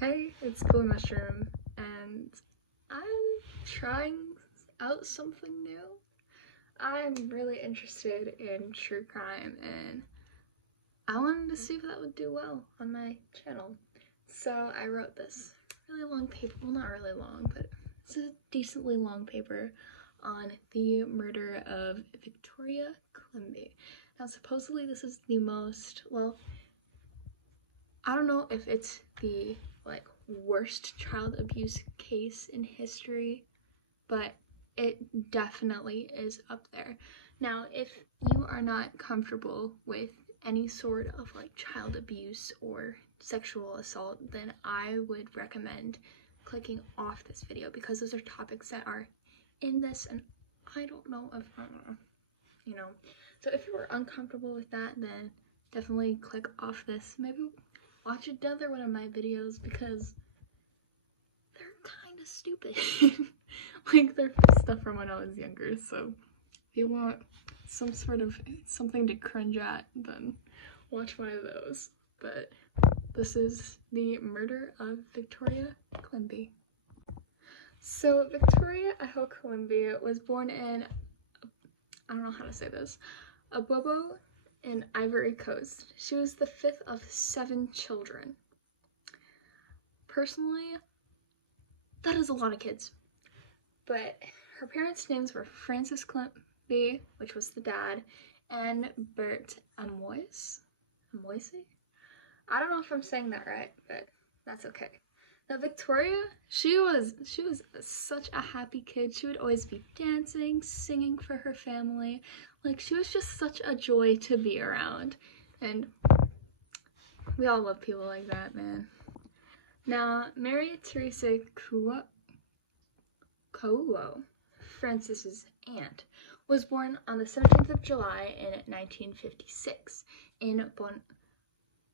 Hey, it's Cool Mushroom, and I'm trying out something new. I'm really interested in true crime, and I wanted to see if that would do well on my channel. So I wrote this really long paper, well, not really long, but it's a decently long paper on the murder of Victoria Climbie. Now, supposedly this is the most, well, I don't know if it's the worst child abuse case in history, but it definitely is up there. Now, if you are not comfortable with any sort of child abuse or sexual assault, then I would recommend clicking off this video, because those are topics that are in this, and I don't know if, So if you are uncomfortable with that, then definitely click off this. Maybe watch another one of my videos, because they're kind of stupid. They're stuff from when I was younger, so if you want some sort of something to cringe at, then watch one of those. But this is the murder of Victoria Climbie. So Victoria Climbie was born in, I don't know how to say this, Abobo in Ivory Coast. She was the fifth of 7 children. Personally, that is a lot of kids. But her parents' names were Francis Climbie, which was the dad, and Bert Amoise? I don't know if I'm saying that right, but that's okay. Now Victoria, she was such a happy kid. She would always be dancing, singing for her family. She was just such a joy to be around. And we all love people like that, man. Now, Mary Teresa Kouo, Francis's aunt, was born on the 17th of July in 1956 in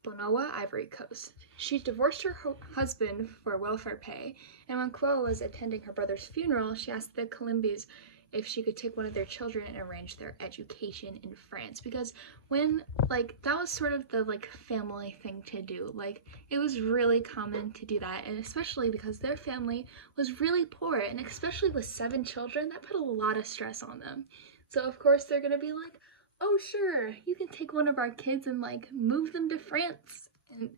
Bonoa, Ivory Coast. She divorced her husband for welfare pay, and when Kouo was attending her brother's funeral, she asked the Climbies if she could take one of their children and arrange their education in France, because when, that was sort of the, family thing to do. It was really common to do that, and especially because their family was really poor, and especially with 7 children, that put a lot of stress on them. So, of course, they're gonna be like, oh, sure, you can take one of our kids and, move them to France. And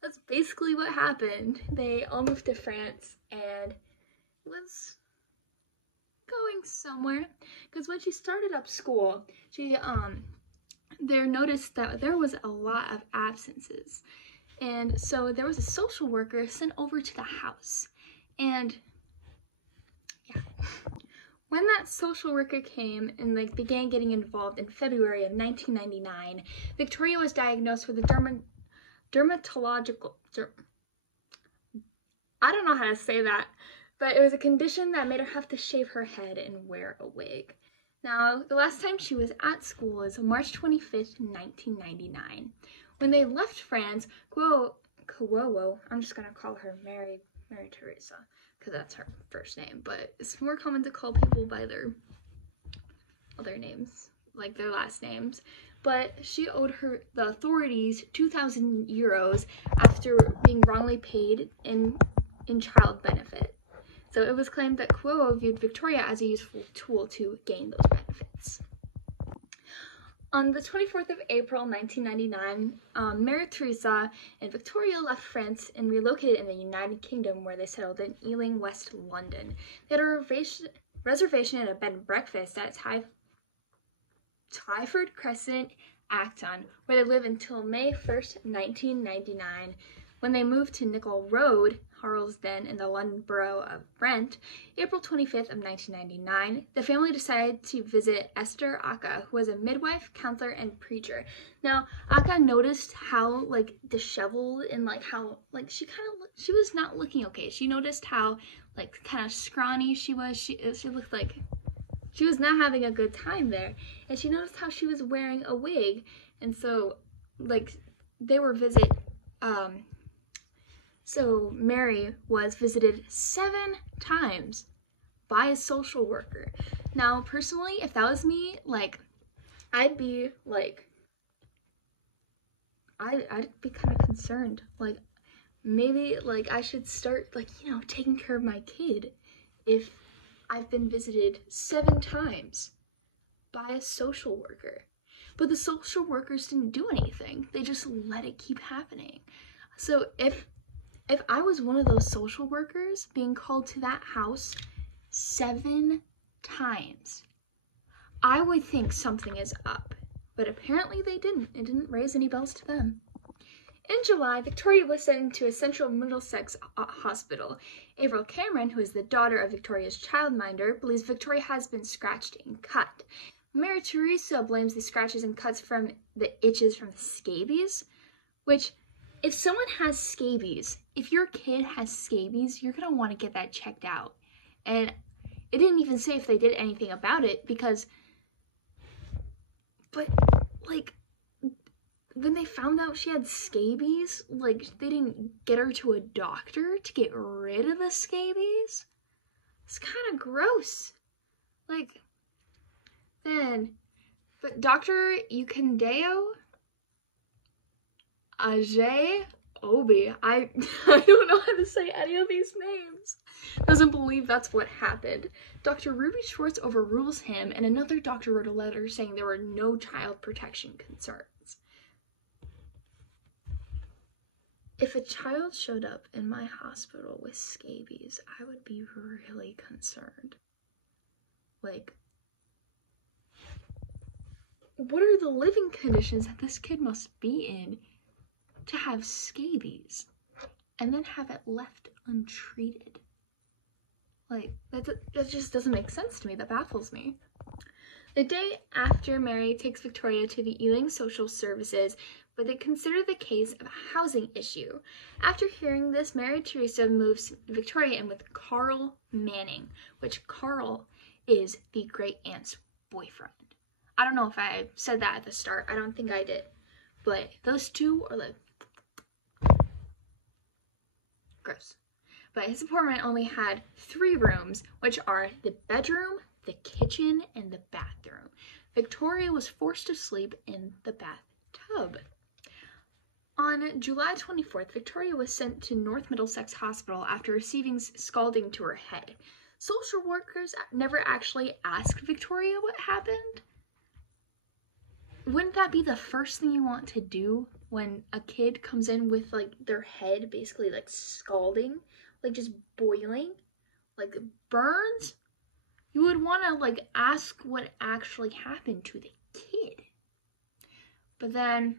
that's basically what happened. They all moved to France, and it was going somewhere, because when she started up school, she they noticed that there was a lot of absences, and so there was a social worker sent over to the house. And yeah, when that social worker came and began getting involved in February of 1999, Victoria was diagnosed with a dermatological I don't know how to say that, but it was a condition that made her have to shave her head and wear a wig. Now, the last time she was at school was March 25th, 1999. When they left France, Kouo, I'm just gonna call her Mary Teresa, because that's her first name, but it's more common to call people by their other names, their last names. But she owed the authorities 2,000 euros after being wrongly paid in child benefit. So it was claimed that Kouo viewed Victoria as a useful tool to gain those benefits. On the 24th of April, 1999, Mary Teresa and Victoria left France and relocated in the United Kingdom, where they settled in Ealing, West London. They had a reservation at a bed and breakfast at Twyford Crescent, Acton, where they lived until May 1st, 1999, when they moved to Nickel Road, Harlesden, in the London Borough of Brent. April 25th of 1999, the family decided to visit Esther Aka, who was a midwife, counselor, and preacher. Now, Aka noticed how, disheveled and, how, she was not looking okay. She noticed how, kind of scrawny she was. She looked like she was not having a good time there. And she noticed how she was wearing a wig. And so, they were So Mary was visited 7 times by a social worker. Now, personally, if that was me, I'd be I'd be kind of concerned. maybe like I should start like, you know, taking care of my kid if I've been visited 7 times by a social worker. But the social workers didn't do anything. They just let it keep happening. So if I was one of those social workers being called to that house 7 times, I would think something is up. But apparently they didn't. It didn't raise any bells to them. In July, Victoria was sent to a central Middlesex hospital. Avril Cameron, who is the daughter of Victoria's childminder, believes Victoria has been scratched and cut. Mary Teresa blames the scratches and cuts from the itches from the scabies, which, if someone has scabies, if your kid has scabies, you're going to want to get that checked out. And it didn't even say if they did anything about it because, but, like, when they found out she had scabies, like, they didn't get her to a doctor to get rid of the scabies? It's kind of gross. Like, then, but Dr. Eukendeo Ajay Obi, I don't know how to say any of these names, doesn't believe that's what happened. Dr. Ruby Schwartz overrules him, and another doctor wrote a letter saying there were no child protection concerns. If a child showed up in my hospital with scabies, I would be really concerned. Like, what are the living conditions that this kid must be in to have scabies and then have it left untreated? Like, that just doesn't make sense to me. That baffles me. The day after, Mary takes Victoria to the Ealing Social Services, but they consider the case of a housing issue. After hearing this, Mary Teresa moves Victoria in with Carl Manning, which Carl is the great-aunt's boyfriend. I don't know if I said that at the start. I don't think I did. But those two are like gross. But his apartment only had 3 rooms, which are the bedroom, the kitchen, and the bathroom. Victoria was forced to sleep in the bathtub. On July 24th, Victoria was sent to North Middlesex Hospital after receiving scalding to her head. Social workers never actually asked Victoria what happened. Wouldn't that be the first thing you want to do when a kid comes in with like their head basically like scalding, like just boiling, like burns? You would want to like ask what actually happened to the kid. But then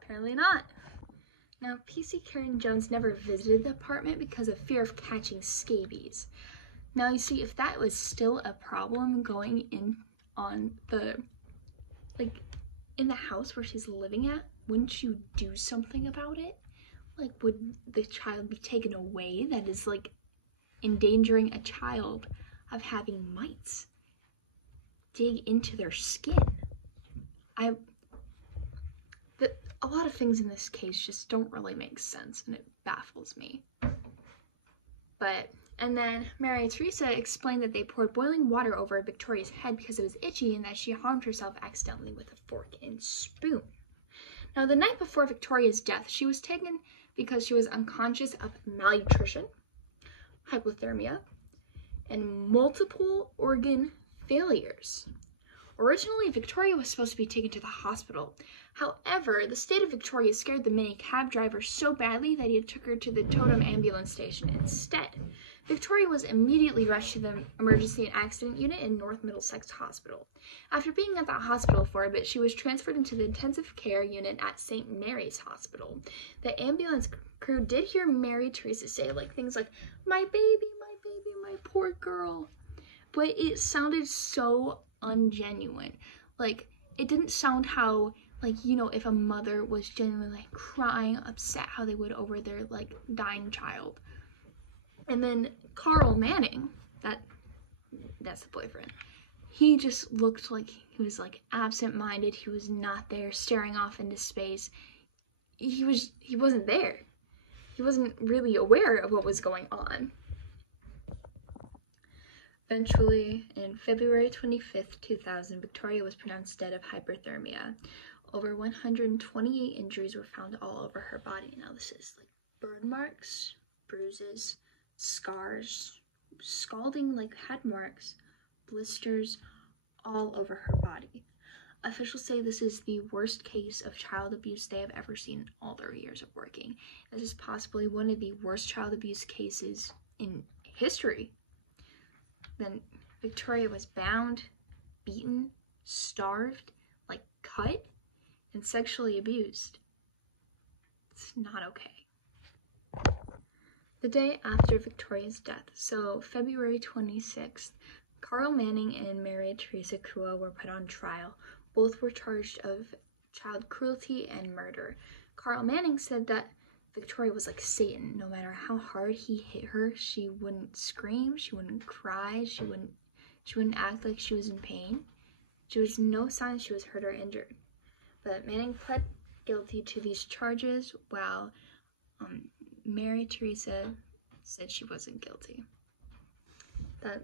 apparently not. Now, PC Karen Jones never visited the apartment because of fear of catching scabies. Now, you see, if that was still a problem going in on the, like, in the house where she's living at, wouldn't you do something about it? Like, would the child be taken away that is, like, endangering a child of having mites dig into their skin? A lot of things in this case just don't really make sense, and it baffles me. And then Mary Teresa explained that they poured boiling water over Victoria's head because it was itchy and that she harmed herself accidentally with a fork and spoon. Now, the night before Victoria's death, she was taken because she was unconscious of malnutrition, hypothermia, and multiple organ failures. Originally, Victoria was supposed to be taken to the hospital. However, the state of Victoria scared the mini cab driver so badly that he took her to the Totem ambulance station instead. Victoria was immediately rushed to the emergency and accident unit in North Middlesex Hospital. After being at that hospital for a bit, she was transferred into the intensive care unit at St. Mary's Hospital. The ambulance crew did hear Mary Teresa say things like, my baby, my poor girl. But it sounded so ungenuine. Like, it didn't sound how, if a mother was genuinely crying, upset how they would over their dying child. And then Carl Manning, that's the boyfriend, he just looked like he was absent-minded. He was not there, staring off into space. He wasn't there. He wasn't really aware of what was going on. Eventually, in February 25th, 2000, Victoria was pronounced dead of hypothermia. Over 128 injuries were found all over her body. Now this is like burn marks, bruises, scars, scalding like head marks, blisters all over her body. Officials say this is the worst case of child abuse they have ever seen in all their years of working. This is possibly one of the worst child abuse cases in history. Then Victoria was bound, beaten, starved, like cut, and sexually abused. It's not okay. The day after Victoria's death, so February 26th, Carl Manning and Mary Teresa Kua were put on trial. Both were charged of child cruelty and murder. Carl Manning said that Victoria was like Satan. No matter how hard he hit her, she wouldn't scream, she wouldn't cry, she wouldn't act like she was in pain. There was no sign she was hurt or injured. But Manning pled guilty to these charges, while Mary Teresa said she wasn't guilty. That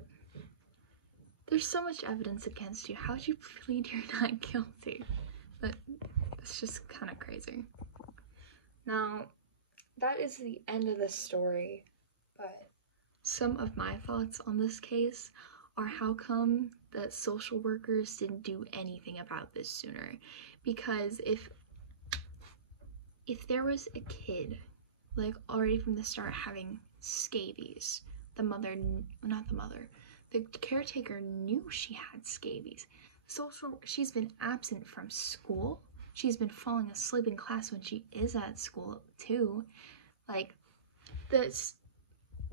there's so much evidence against you. How'd you plead you're not guilty? But it's just kind of crazy. Now, that is the end of the story, but some of my thoughts on this case are how come the social workers didn't do anything about this sooner? Because if there was a kid, like already from the start having scabies, the caretaker knew she had scabies. She's been absent from school. She's been falling asleep in class when she is at school too. Like, the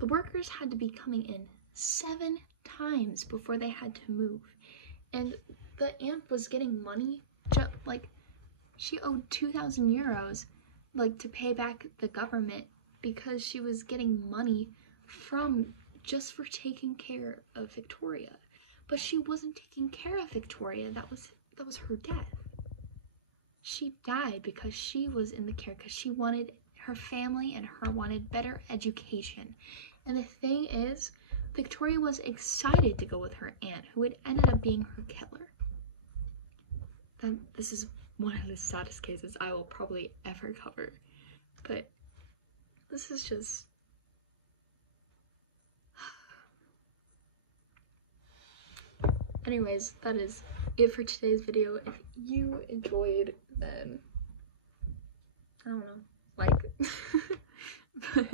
workers had to be coming in 7 times before they had to move. And the aunt was getting money, like, she owed 2,000 euros, like, to pay back the government because she was getting money just for taking care of Victoria. But she wasn't taking care of Victoria. That was her death. She died because she was in the care, because she wanted, her family and her wanted better education. And the thing is, Victoria was excited to go with her aunt, who had ended up being her killer. This is one of the saddest cases I will probably ever cover. But this is just... Anyways, that is it for today's video. If you enjoyed, then I don't know, like. But